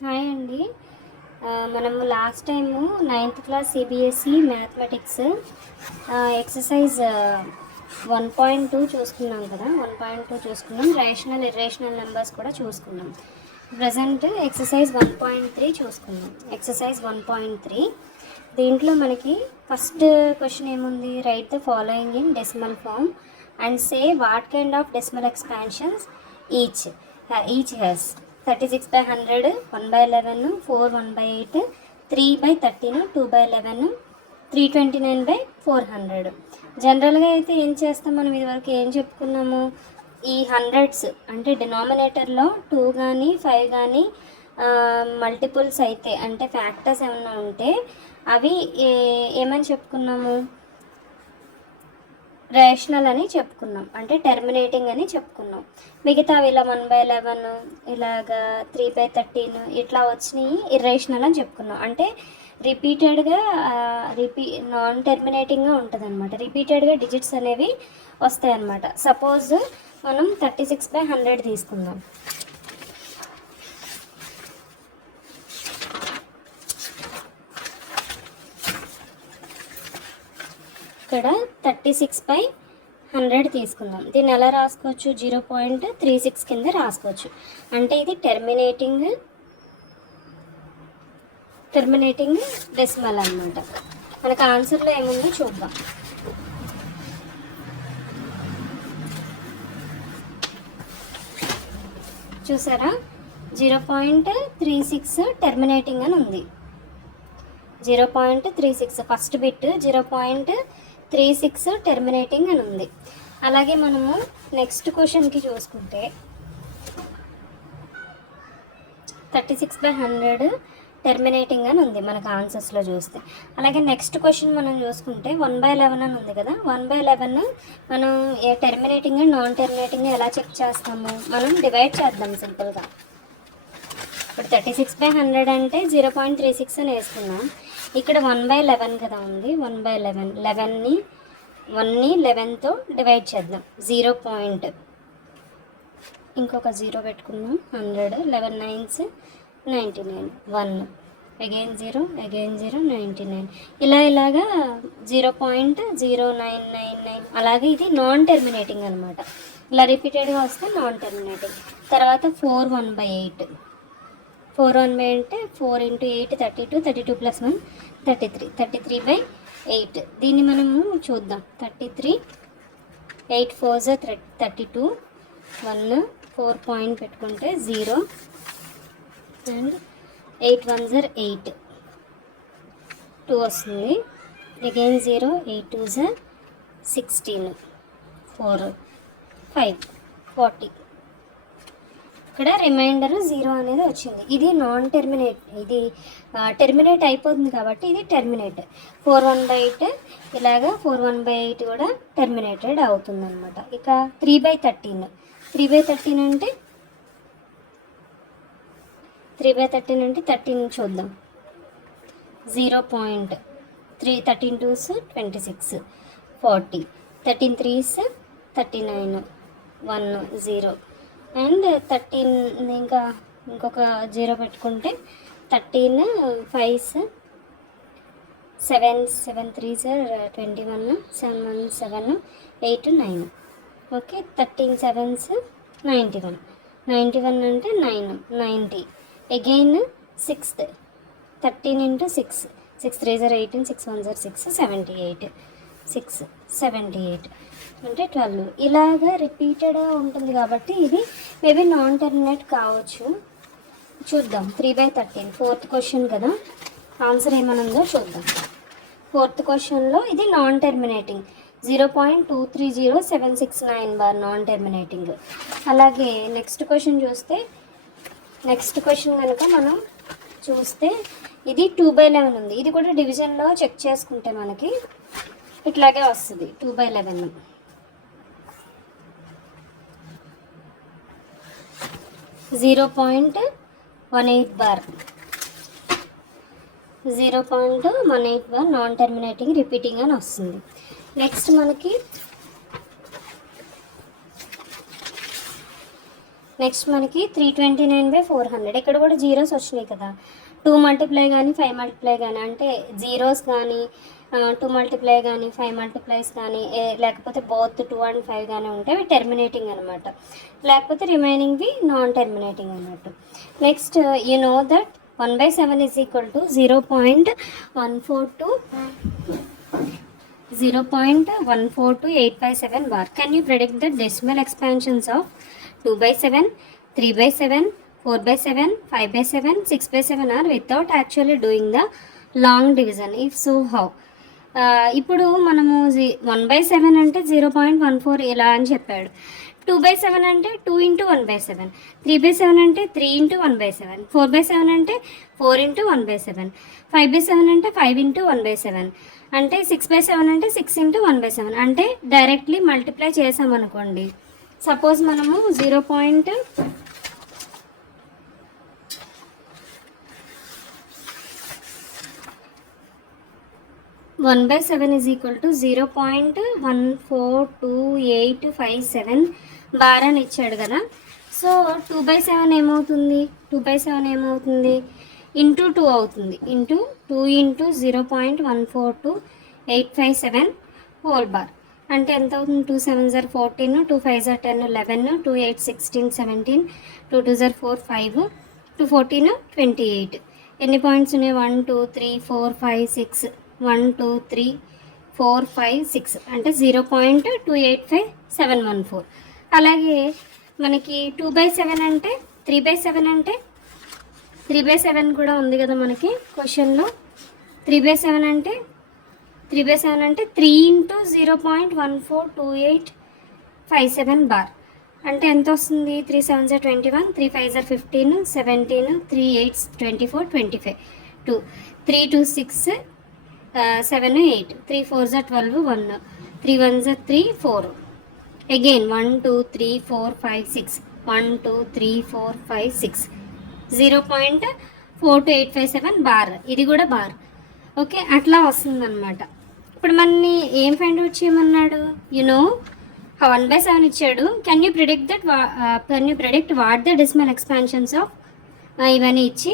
Hi అండి. మనము last time 9th class CBSE mathematics exercise 1.2 చూసుకున్నాం కదా. 1.2 చూసుకున్నాం, రేషనల్ ఇర్రేషనల్ నెంబర్స్ కూడా చూసుకున్నాం. ప్రజెంట్ ఎక్సర్సైజ్ 1.3 చూసుకున్నాం. ఎక్సర్సైజ్ 1.3 దీంట్లో మనకి ఫస్ట్ క్వశ్చన్ ఏముంది, write the following in decimal form and say what kind of decimal expansions each has 36/100, 1/11, 4 1/8, 3/13, 2/11, 329/400. జనరల్గా అయితే ఏం చేస్తాం, మనం ఇదివరకు ఏం చెప్పుకున్నాము, ఈ హండ్రెడ్స్ అంటే డినామినేటర్లో 2 కానీ 5 కానీ మల్టిపుల్స్ అయితే అంటే ఫ్యాక్టర్స్ ఏమన్నా ఉంటే అవి ఏమని చెప్పుకున్నాము, రేషనల్ అని చెప్పుకున్నాం, అంటే టెర్మినేటింగ్ అని చెప్పుకున్నాం. మిగతావి ఇలా 1/11 ఇలాగా 3/13 ఇట్లా వచ్చినాయి ఇర్రేషనల్ అని చెప్పుకున్నాం. అంటే రిపీటెడ్గా నాన్ టెర్మినేటింగ్గా ఉంటుంది అనమాట. రిపీటెడ్గా డిజిట్స్ అనేవి వస్తాయి అన్నమాట. సపోజ్ మనం 36/100 తీసుకుందాం. ఇక్కడ 36/100 తీసుకుందాం. దీన్ని ఎలా రాసుకోవచ్చు, 0.36 కింద రాసుకోవచ్చు. అంటే ఇది టెర్మినేటింగ్ డెసిమల్ అన్నమాట. మనకు ఆన్సర్లో ఏముందో చూద్దాం. చూసారా, 0.36 టెర్మినేటింగ్ అని ఉంది. 0.36 ఫస్ట్ బిట్ 0.36 టెర్మినేటింగ్ అని ఉంది. అలాగే మనము నెక్స్ట్ క్వశ్చన్కి చూసుకుంటే 36/100 టెర్మినేటింగ్ అని ఉంది మనకు ఆన్సర్స్లో చూస్తే. అలాగే నెక్స్ట్ క్వశ్చన్ మనం చూసుకుంటే 1/11 అని ఉంది కదా. 1/11 మనం టెర్మినేటింగ్ అండ్ నాన్ టెర్మినేటింగ్ ఎలా చెక్ చేస్తాము, మనం డివైడ్ చేద్దాం సింపుల్గా. ఇప్పుడు 36/100 అంటే 0.36 అని వేసుకున్నాం. ఇక్కడ 1/11 కదా ఉంది, 1/11 11ని 11తో డివైడ్ చేద్దాం. 0 పాయింట్ ఇంకొక 0 పెట్టుకుందాం. 100 11 9s 99 1 అగైన్ 0 99 ఇలాగా 0.0999 అలాగే ఇది నాన్ టెర్మినేటింగ్ అనమాట. ఇలా రిపీటెడ్గా వస్తే నాన్ టెర్మినేటింగ్. తర్వాత 4 1/8 4 1/8 4 × 8 32 32 + 1 33 33/8. దీన్ని మనము చూద్దాం. 33 8 4s 32 1 4 పాయింట్ పెట్టుకుంటే 0 అండ్ 8 1s 8 2 వస్తుంది. Again 0 8 2s 16 4 5 40. ఇక్కడ రిమైండర్ 0 అనేది వచ్చింది. ఇది నాన్ టెర్మినేట్, ఇది టెర్మినేట్ అయిపోతుంది కాబట్టి ఇది టెర్మినేట్. 4 1/8 ఇలాగా 4 1/8 కూడా టెర్మినేటెడ్ అవుతుంది అనమాట. ఇక 3/13 అంటే 13 చూద్దాం. 0.3 13 2s 26 40 13 3s 39 1 0 అండ్ 13 ఇంకొక 0 పెట్టుకుంటే 13 5s 7 7 3s 21 7 1 7 8 9 ఓకే. 13 7s 91 91 అంటే 9 90 అగైన్ 6th 13 × 6 6 3s 18 6 1s 6 78 6 78 అంటే 12. ఇలాగా రిపీటెడ్గా ఉంటుంది కాబట్టి ఇది మేబీ నాన్ టెర్మినేట్ కావచ్చు. చూద్దాం. 3/13 4th క్వశ్చన్ కదా, ఆన్సర్ ఏమనుందో చూద్దాం. 4th క్వశ్చన్లో ఇది non terminating 0.230769 bar non terminating. అలాగే నెక్స్ట్ క్వశ్చన్ చూస్తే, నెక్స్ట్ క్వశ్చన్ కనుక మనం చూస్తే ఇది 2/11 ఉంది. ఇది కూడా డివిజన్లో చెక్ చేసుకుంటే మనకి ఇట్లాగే వస్తుంది. 2/11 0.18 bar 0.18 bar non terminating repeating అని వస్తుంది. నెక్స్ట్ మనకి నెక్స్ట్ మనకి 329/400. ఇక్కడ కూడా జీరోస్ వచ్చినాయి కదా, 2 మల్టిప్లై కానీ 5 మల్టిప్లై కానీ, అంటే జీరోస్ కానీ 2 మల్టిప్లై కానీ 5 మల్టిప్లైస్ కానీ లేకపోతే బోత్ 2 and 5 కానీ ఉంటే అవి టెర్మినేటింగ్ అనమాట, లేకపోతే రిమైనింగ్వి నాన్ టెర్మినేటింగ్ అన్నట్టు. Next you know that 1/7 is equal to 0.142 bar. Can you predict the decimal expansions of 2/7, 3/7, 4/7, 5/7, 6/7 are without actually doing the long division? If so, how? ఇప్పుడు మనము 1/7 అంటే 0.14 ఇలా అని చెప్పాడు. 2/7 అంటే 2 into 1/7, 3/7 అంటే 3 into 1/7, 4/7 అంటే 4 into 1/7, 5/7 అంటే 5 into 1/7, అంటే 6/7 అంటే 6 into 1/7. అంటే డైరెక్ట్లీ మల్టిప్లై చేసామనుకోండి, సపోజ్ మనము 1/7 is equal to 0.142857 బార్ అని ఇచ్చాడు కదా. సో 2/7 ఏమవుతుంది, 2/7 ఏమవుతుంది ఇంటూ 2 అవుతుంది, ఇంటూ 2 into 0.142857 హోల్ బార్. అంటే ఎంత అవుతుంది, 2 7s are 14, 2 5s are 10, 11, 2 8 16 17, 2 2s are 4 5, 2 14 28. ఎన్ని పాయింట్స్ ఉన్నాయి, 1 2 3 4 5 6, 1 2 3 4 5 6, అంటే 0.285714. అలాగే మనకి 2/7 అంటే 3/7 అంటే 3/7 కూడా ఉంది కదా మనకి క్వశ్చన్లో. 3/7 అంటే 3 into 0.142857 బార్. అంటే ఎంత వస్తుంది, 3 7s are 21, 3 5s are 15, 17, 3 8s 24 25, 2 3 2 6 7 8, 3 4s are 12, 1 3 1s are 3 4, again 1 2 3 4 5 6, 1 2 3 4 5 6, 0.4257 bar. ఇది కూడా బార్. ఓకే, అట్లా వస్తుంది అనమాట. ఇప్పుడు మనని ఏం ఫైండ్ అవుట్ చేయమన్నాడు, యునో 1/7 ఇచ్చాడు. Can you predict what the decimal expansions of ఇవన్నీ ఇచ్చి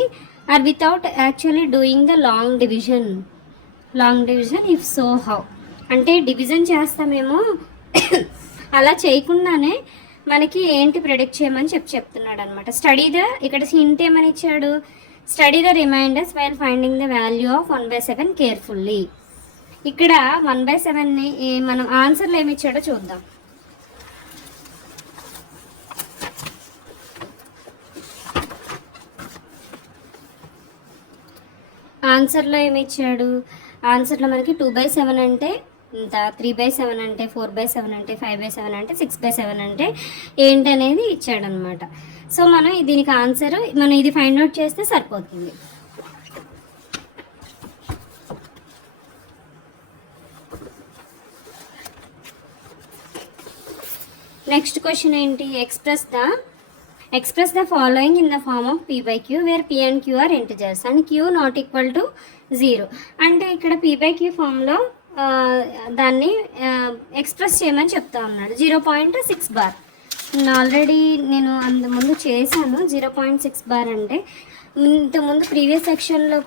or without actually doing the long division. If so how, అంటే డివిజన్ చేస్తామేమో అలా చేయకుండానే మనకి ఏంటి ప్రిడిక్ట్ చేయమని చెప్తున్నాడు అనమాట. ఇక్కడ హింట్ ఏమని ఇచ్చాడు, study the remainders while finding the value of 1/7 carefully. ఇక్కడ 1/7ని మనం ఆన్సర్లో ఏమి ఇచ్చాడో చూద్దాం. ఆన్సర్లో ఏమి ఇచ్చాడు, ఆన్సర్లో మనకి 2/7 అంటే ఇంత, 3/7 అంటే 4/7 అంటే 5/7 అంటే 6/7 అంటే ఏంటనేది ఇచ్చాడనమాట. సో మనం దీనికి ఆన్సర్ మనం ఇది ఫైండ్ అవుట్ చేస్తే సరిపోతుంది. నెక్స్ట్ క్వశ్చన్ ఏంటి, express the following in the form of p/q where p and q are integers and q not equal to 0. అంటే ఇక్కడ p/q ఫామ్లో దాన్ని ఎక్స్ప్రెస్ చేయమని చెప్తా ఉన్నాడు. 0.6 బార్ ఆల్రెడీ నేను అంతకుముందు చేశాను. 0.6 బార్ అంటే ఇంతకుముందు ప్రీవియస్ సెషన్లో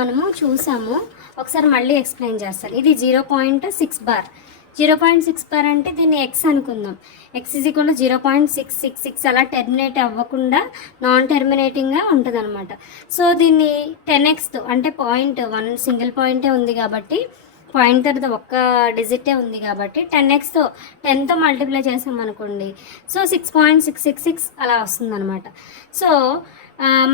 మనము చూసాము. ఒకసారి మళ్ళీ ఎక్స్ప్లెయిన్ చేస్తాను. ఇది 0.6 బార్. 0.6 బార్ అంటే దీన్ని ఎక్స్ అనుకుందాం. ఎక్స్ ఈజ్ ఈక్వల్ టు 0.666 అలా టెర్మినేట్ అవ్వకుండా నాన్ టెర్మినేటింగ్గా ఉంటుంది అనమాట. సో దీన్ని 10xతో అంటే 0.1 సింగిల్ పాయింటే ఉంది కాబట్టి, పాయింట్ తర్వాత ఒక్క డిజిటే ఉంది కాబట్టి 10తో మల్టిప్లై చేసాం అనుకోండి. సో 6.666 అలా వస్తుంది అనమాట. సో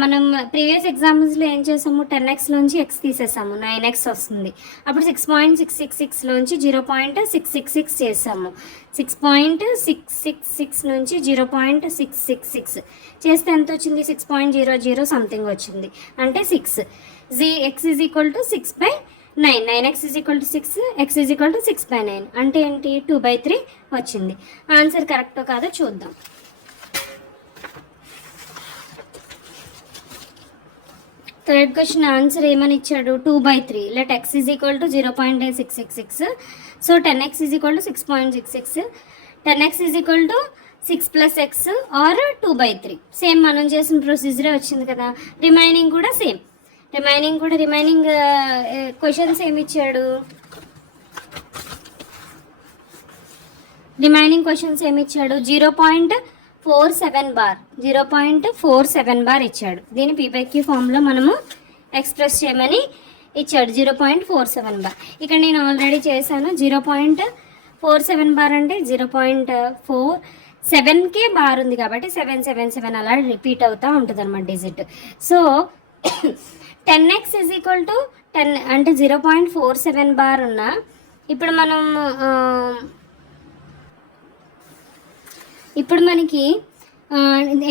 మనం ప్రీవియస్ ఎగ్జాంపుల్స్లో ఏం చేసాము, 10xలోంచి x తీసేసాము, 9x వస్తుంది. అప్పుడు 6.666లోంచి 0.666 చేసాము. 6.666 నుంచి 0.666 చేస్తే ఎంత వచ్చింది, 6.00 సంథింగ్ వచ్చింది, అంటే 6. x is equal to 6/9, 9x is equal to 6, x is equal to 6/9 అంటే ఏంటి, 2/3 వచ్చింది. ఆన్సర్ కరెక్టో కాదో చూద్దాం. థర్డ్ క్వశ్చన్ ఆన్సర్ ఏమని ఇచ్చాడు, 2/3. Let x is equal to 0.666. So 10x is equal to 6.66, 10x is equal to 6 + x or 2/3. Same మనం చేసిన ప్రొసీజరే వచ్చింది కదా. రిమైనింగ్ కూడా సేమ్. రిమైనింగ్ క్వశ్చన్స్ ఏమి ఇచ్చాడు? రిమైనింగ్ క్వశ్చన్స్ ఏమి ఇచ్చాడు? 0.47 బార్ 0.47 బార్ ఇచ్చాడు. దీని పీపైక్యూ ఫామ్లో మనము ఎక్స్ప్రెస్ చేయమని ఇచ్చాడు. 0.47 బార్. ఇక్కడ నేను ఆల్రెడీ చేశాను. 0.47 బార్ అంటే 0.47కే బార్ ఉంది కాబట్టి 777 అలా రిపీట్ అవుతూ ఉంటుంది అన్నమాట డిజిట్. సో 10x = 10 అంటే 0.47 బార్ ఉన్నా ఇప్పుడు మనకి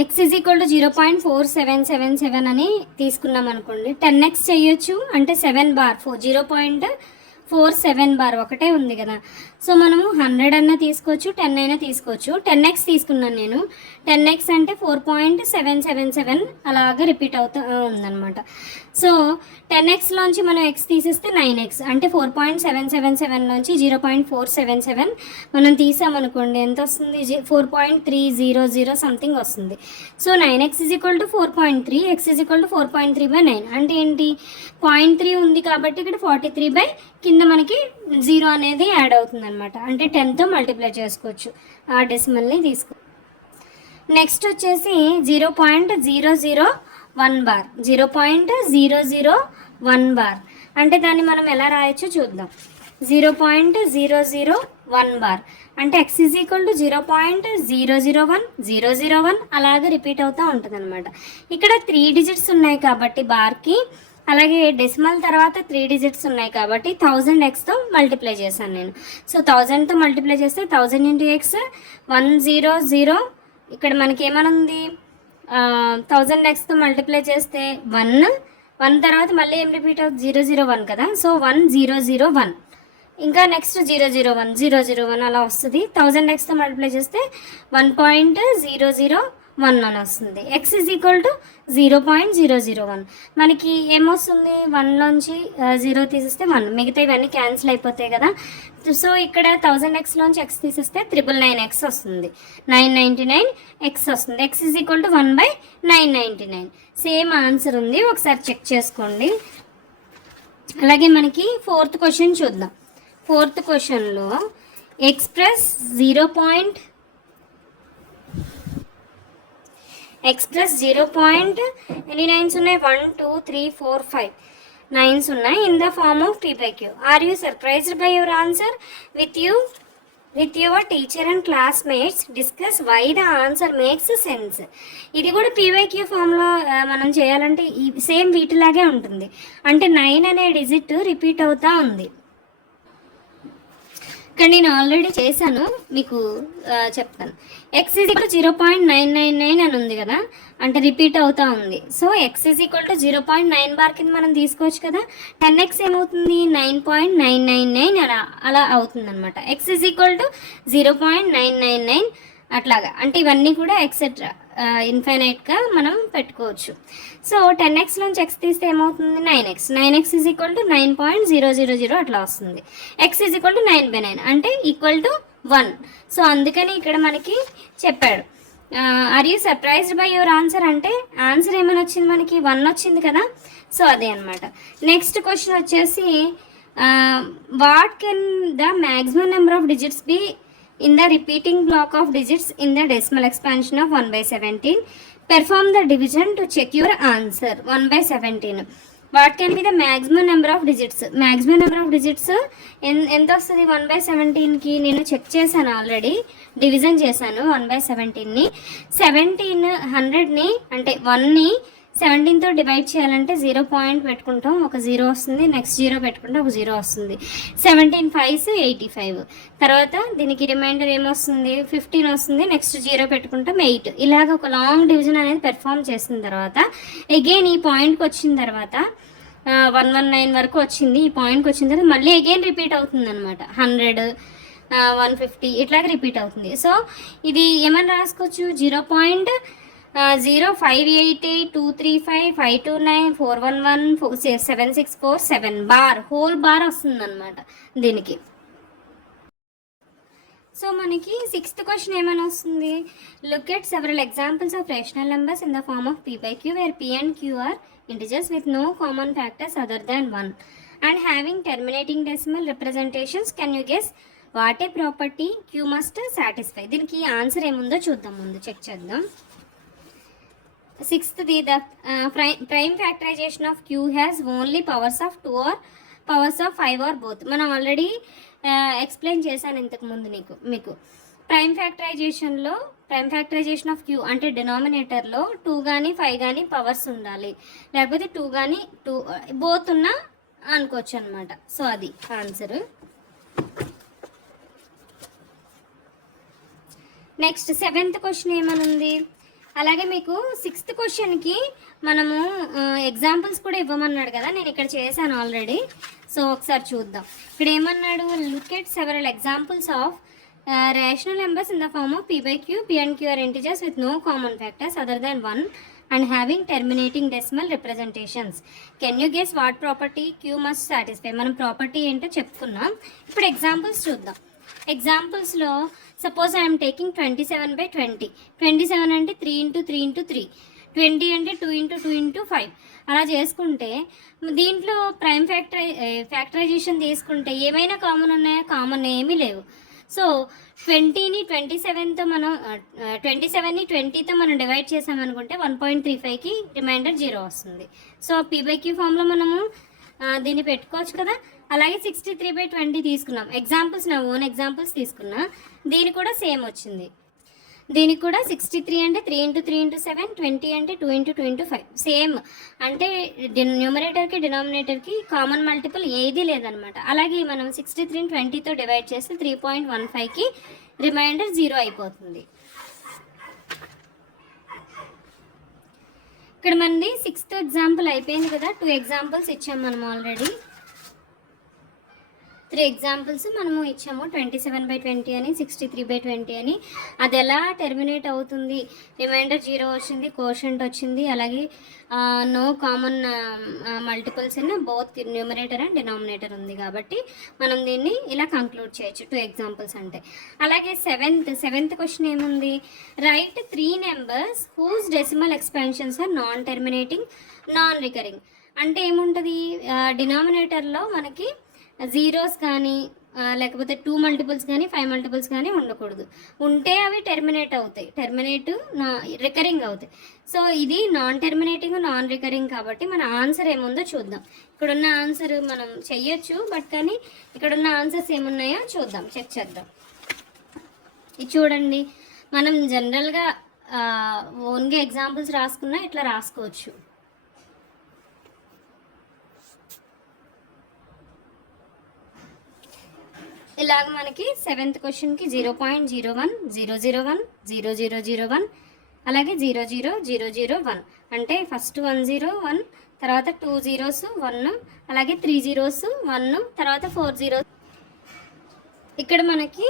x = 0.4777 అని తీసుకున్నాం అనుకోండి. 10x చేయొచ్చు అంటే 7 బార్ 0.47 బార్ ఒకటే ఉంది కదా. సో మనము 100 అన్నా తీసుకోవచ్చు, 10 అయినా తీసుకోవచ్చు. 10x తీసుకున్నాను నేను. 10x అంటే 4.777 అలాగా రిపీట్ అవుతూ ఉందన్నమాట. సో 10xలోంచి మనం x తీసేస్తే 9x అంటే 4.777లోంచి 0.477 మనం తీసామనుకోండి ఎంత వస్తుంది? 4.300 సంథింగ్ వస్తుంది. సో 9x = 4.3, x = 4.3/9 అంటే ఏంటి? 0.3 ఉంది కాబట్టి ఇక్కడ 43 కింద మనకి 0 అనేది యాడ్ అవుతుంది అనమాట. అంటే 10తో మల్టిప్లై చేసుకోవచ్చు ఆ డెసిమల్ని తీసుకో. నెక్స్ట్ వచ్చేసి 0.001 బార్ 0.001 బార్ అంటే దాన్ని మనం ఎలా రాయొచ్చో చూద్దాం. 0.001 బార్ అంటే x = 0.001 అలాగే రిపీట్ అవుతూ ఉంటుంది అనమాట. ఇక్కడ 3 డిజిట్స్ ఉన్నాయి కాబట్టి బార్కి, అలాగే డెసిమల్ తర్వాత 3 డిజిట్స్ ఉన్నాయి కాబట్టి 1000xతో మల్టిప్లై చేశాను నేను. సో 1000తో మల్టిప్లై చేస్తే 1000 × x 100. ఇక్కడ మనకి ఏమనుంది? 1000xతో మల్టిప్లై చేస్తే 1 తర్వాత మళ్ళీ ఏం రిపీట్ అవుతుంది? 001 కదా. సో 1001 ఇంకా నెక్స్ట్ 001 అలా వస్తుంది. 1000xతో మల్టిప్లై చేస్తే 1.001 అని వస్తుంది. x = 0.001 మనకి ఏమొస్తుంది? 1లోంచి 0 తీసేస్తే 1, మిగతా ఇవన్నీ క్యాన్సిల్ అయిపోతాయి కదా. సో ఇక్కడ 1000xలోంచి x తీసేస్తే 999x వస్తుంది. 999x వస్తుంది. x = 1/999. సేమ్ ఆన్సర్ ఉంది, ఒకసారి చెక్ చేసుకోండి. అలాగే మనకి 4th క్వశ్చన్ చూద్దాం. 4th క్వశ్చన్లో ఎక్స్ప్రెస్ 0. ఎన్ని నైన్స్ ఉన్నాయి? 1 2 3 4 5 9s ఉన్నాయి. In the form of p/q. Are you surprised by your answer? With your teacher and classmates discuss why the answer makes sense. ఇది కూడా p/q ఫామ్లో మనం చేయాలంటే సేమ్ వీటిలాగే ఉంటుంది. అంటే 9 అనే డిజిట్ రిపీట్ అవుతూ ఉంది. ఇక్కడ నేను ఆల్రెడీ చేశాను, మీకు చెప్తాను. x = 0.999 అని ఉంది కదా, అంటే రిపీట్ అవుతూ ఉంది. సో x = 0.9 బార్ కింద మనం తీసుకోవచ్చు కదా. 10x ఏమవుతుంది? 9.999 అలా అవుతుంది అనమాట. x = 0.999 అట్లాగా. అంటే ఇవన్నీ కూడా ఎక్సెట్రా ఇన్ఫైనైట్గా మనం పెట్టుకోవచ్చు. సో 10xలోంచి x తీస్తే ఏమవుతుంది? 9x. 9x = 9.000 అట్లా వస్తుంది. x = 9/9 అంటే =1. సో అందుకని ఇక్కడ మనకి చెప్పాడు. Are you surprised by your answer అంటే ఆన్సర్ ఏమని వచ్చింది? మనకి 1 వచ్చింది కదా. సో అదే అనమాట. నెక్స్ట్ క్వశ్చన్ వచ్చేసి what can the maximum number of digits be in the repeating block of digits in the decimal expansion of 1/17. Perform the division to check your answer. 1/17. What can be the maximum number of digits? Maximum number of digits ఎంత వస్తుంది? 1/17కి నేను check చేశాను already, division చేశాను 1/17ని. 100ని అంటే 1ని 17తో divide చేయాలంటే 0 point పెట్టుకుంటాం, ఒక 0 వస్తుంది. నెక్స్ట్ 0 పెట్టుకుంటే ఒక 0 వస్తుంది. 17 5s 85. తర్వాత దీనికి రిమైండర్ ఏమొస్తుంది? 15 వస్తుంది. నెక్స్ట్ 0 పెట్టుకుంటాం 8. ఇలాగ ఒక లాంగ్ డివిజన్ అనేది పెర్ఫామ్ చేసిన తర్వాత అగైన్ ఈ పాయింట్కి వచ్చిన తర్వాత 119 వరకు వచ్చింది. ఈ పాయింట్కి వచ్చిన తర్వాత మళ్ళీ అగైన్ రిపీట్ అవుతుంది అనమాట. 100 150 ఇట్లాగ రిపీట్ అవుతుంది. సో ఇది ఏమని రాసుకోవచ్చు? 0.0588235529411764 7 బార్ హోల్ బార్ వస్తుంది అనమాట దీనికి. సో మనకి సిక్స్త్ క్వశ్చన్ ఏమైనా వస్తుంది, look at several examples of rational numbers in the form of p by q where p and q are integers with no common factors other than 1 and having terminating decimal representations. Can you guess what a property q must satisfy? దీనికి answer ఏముందో చూద్దాం, ముందు check చేద్దాం. సిక్స్త్ది, the prime factorization of q has only powers of 2 or powers of 5 or both. మనం already explain చేశాను ఇంతకుముందు మీకు. ప్రైమ్ ఫ్యాక్టరైజేషన్ ఆఫ్ q అంటే డినామినేటర్లో 2 కానీ 5 కానీ పవర్స్ ఉండాలి, లేకపోతే 2 కానీ 2 బోత్ ఉన్నా అనుకోవచ్చు అనమాట. సో అది ఆన్సర్. నెక్స్ట్ సెవెంత్ క్వశ్చన్ ఏమనుంది, అలాగే మీకు సిక్స్త్ క్వశ్చన్కి మనము ఎగ్జాంపుల్స్ కూడా ఇవ్వమన్నాడు కదా, నేను ఇక్కడ చేశాను ఆల్రెడీ. సో ఒకసారి చూద్దాం. ఇక్కడ ఏమన్నాడు, look at several examples of rational numbers in the form of p by q. p and q are integers with no common factors other than 1 and having terminating decimal representations. Can you guess what property q must satisfy? మనం property ఏంటో చెప్పుకున్నాం. ఇప్పుడు examples చూద్దాం. ఎగ్జాంపుల్స్లో suppose I'm taking 27/20. 27 అంటే 3 × 3 × 3, 20 అంటే 2 × 2 × 5. అలా చేసుకుంటే దీంట్లో ప్రైమ్ ఫ్యాక్టరైజేషన్ తీసుకుంటే ఏమైనా కామన్ ఉన్నాయా? కామన్ ఏమీ లేవు. సో 20ని 27తో మనం 27ని 20తో మనం డివైడ్ చేసామనుకుంటే 1.35కి రిమైండర్ 0 వస్తుంది. సో p by q ఫామ్లో మనము దీన్ని పెట్టుకోవచ్చు కదా. అలాగే 63/20 తీసుకున్నాం. ఎగ్జాంపుల్స్, నా ఓన్ ఎగ్జాంపుల్స్ తీసుకున్నా, దీని కూడా సేమ్ వచ్చింది. దీనికి కూడా 63 అంటే 3 × 3 × 7, 20 అంటే 2 × 2 × 5 సేమ్. అంటే న్యూమరేటర్కి డినామినేటర్కి కామన్ మల్టిపుల్ ఏది లేదనమాట. అలాగే మనం 63ని 20తో డివైడ్ చేస్తే 3.15కి రిమైండర్ 0 అయిపోతుంది. ఇక్కడ మనది సిక్స్త్ ఎగ్జాంపుల్ అయిపోయింది కదా. 2 ఎగ్జాంపుల్స్ ఇచ్చాం మనం ఆల్రెడీ. 3 ఎగ్జాంపుల్స్ మనము ఇచ్చాము, 27/20 అని, 63/20 అని. అది ఎలా టెర్మినేట్ అవుతుంది, రిమైండర్ 0 వచ్చింది, కోషంట్ వచ్చింది, అలాగే no common multiples in both numerator and denominator ఉంది. కాబట్టి మనం దీన్ని ఇలా కంక్లూడ్ చేయొచ్చు 2 ఎగ్జాంపుల్స్ అంటే. అలాగే సెవెంత్ క్వశ్చన్ ఏముంది, write 3 numbers whose decimal expansions are non terminating non recurring. అంటే ఏముంటుంది, డినామినేటర్లో మనకి జీరోస్ కానీ లేకపోతే 2 మల్టిపుల్స్ కానీ 5 మల్టిపుల్స్ కానీ ఉండకూడదు. ఉంటే అవి టెర్మినేట్ అవుతాయి, రికరింగ్ అవుతాయి. సో ఇది నాన్ టెర్మినేటింగ్ నాన్ రికరింగ్ కాబట్టి మన ఆన్సర్ ఏముందో చూద్దాం. ఇక్కడున్న ఆన్సర్ మనం చెయ్యొచ్చు, బట్ కానీ ఇక్కడున్న ఆన్సర్స్ ఏమున్నాయో చూద్దాం, చెక్ చేద్దాం. ఇది చూడండి, మనం జనరల్గా ఓన్గా ఎగ్జాంపుల్స్ రాసుకున్నా ఇట్లా రాసుకోవచ్చు. ఇలాగ మనకి సెవెంత్ క్వశ్చన్కి 0.01, 001, 0001, అలాగే 00001. అంటే ఫస్ట్ 101, తర్వాత 2 zeros 1, అలాగే 3 zeros 1, తర్వాత 4 zeros. ఇక్కడ మనకి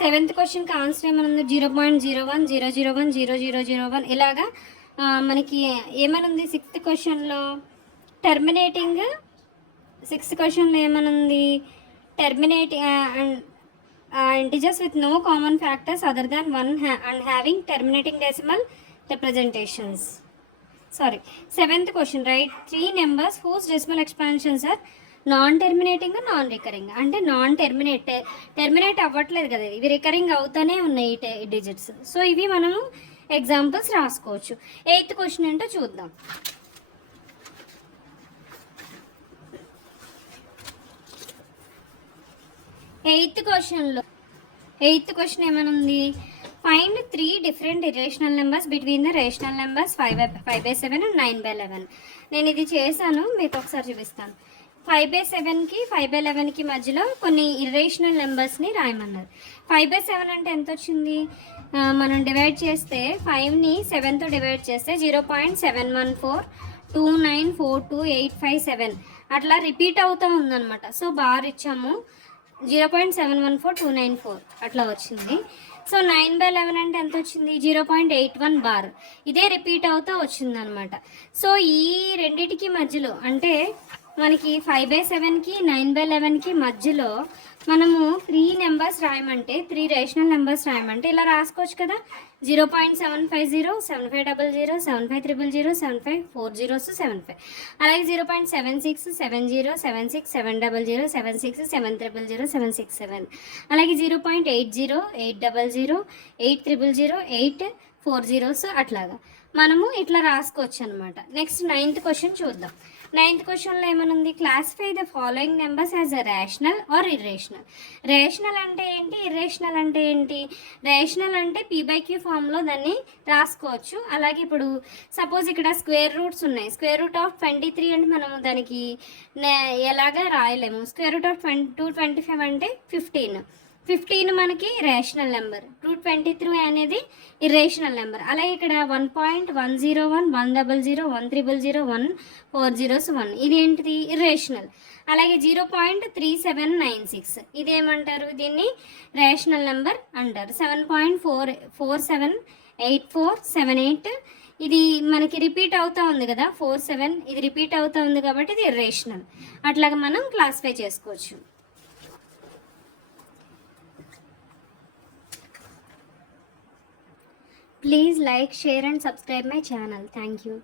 సెవెంత్ క్వశ్చన్కి ఆన్సర్ ఏమనుంది, 0.01, 001, 0001. ఇలాగా మనకి ఏమనుంది సిక్స్త్ క్వశ్చన్లో టెర్మినేటింగ్. సిక్స్త్ క్వశ్చన్లో ఏమనుంది, terminate integers with no common factors other than 1 and having terminating decimal representations. Sorry, seventh question, write 3 numbers whose decimal expansions are non terminating non recurring. అంటే non terminate అవ్వట్లేదు కదా, ఇవి recurring అవుతూనే ఉన్నాయి ఈ digits. So ఇవి మనము examples రాసుకోవచ్చు. ఎయిత్ క్వశ్చన్ ఏంటో చూద్దాం. ఎయిత్ క్వశ్చన్ ఏమనుంది, find 3 different irrational numbers between the rational numbers 5/7 and 9/11. నేను ఇది చేశాను, మీకు ఒకసారి చూపిస్తాను. 5/7కి 5/11కి మధ్యలో కొన్ని ఇర్రేషనల్ నెంబర్స్ని రాయమన్నారు. 5/7 అంటే ఎంత వచ్చింది, మనం డివైడ్ చేస్తే 5ని 7తో డివైడ్ చేస్తే 0.714294285 అట్లా రిపీట్ అవుతూ ఉందన్నమాట. సో బార్ ఇచ్చాము, 0.714294 అట్లా వచ్చింది. సో 9/11 అంటే ఎంత వచ్చింది, 0.81 బార్. ఇదే రిపీట్ అవుతూ వచ్చింది అనమాట. సో ఈ రెండిటికి మధ్యలో అంటే మనకి 5/7కి 9/11కి మధ్యలో మనము 3 నెంబర్స్ రాయమంటే 3 రేషనల్ నెంబర్స్ రాయమంటే ఇలా రాసుకోవచ్చు కదా. 0.750 7500 7500 7540 75. అలాగే 0.76 70 76 700 76 7000 767. అలాగే 0.80 800 8000 840 అట్లాగా మనము ఇట్లా రాసుకోవచ్చు అనమాట. నెక్స్ట్ 9th క్వశ్చన్ చూద్దాం. 9th క్వశ్చన్లో ఏమనుంది, classify the following numbers as a rational or irrational. Rational అంటే ఏంటి, ఇర్రేషనల్ అంటే ఏంటి. రేషనల్ అంటే p/q ఫామ్లో దాన్ని రాసుకోవచ్చు. అలాగే ఇప్పుడు సపోజ్ ఇక్కడ స్క్వేర్ రూట్స్ ఉన్నాయి. స్క్వేర్ రూట్ ఆఫ్ 23 అంటే మనము దానికి ఎలాగా రాయలేము. స్క్వేర్ రూట్ ఆఫ్ 225 అంటే 15 మనకి రేషనల్ నెంబర్. 223 అనేది ఇర్రేషనల్ నెంబర్. అలాగే ఇక్కడ 1.101 100 100 140 ఇది ఏంటిది, ఇర్రేషనల్. అలాగే 0.3796 ఇదేమంటారు, దీన్ని రేషనల్ నెంబర్ అంటారు. 7.478478 ఇది మనకి రిపీట్ అవుతూ ఉంది కదా, 47 ఇది రిపీట్ అవుతూ ఉంది కాబట్టి ఇది ఇర్రేషనల్. అట్లాగా మనం క్లాసిఫై చేసుకోవచ్చు. Please like, share and subscribe my channel. Thank you.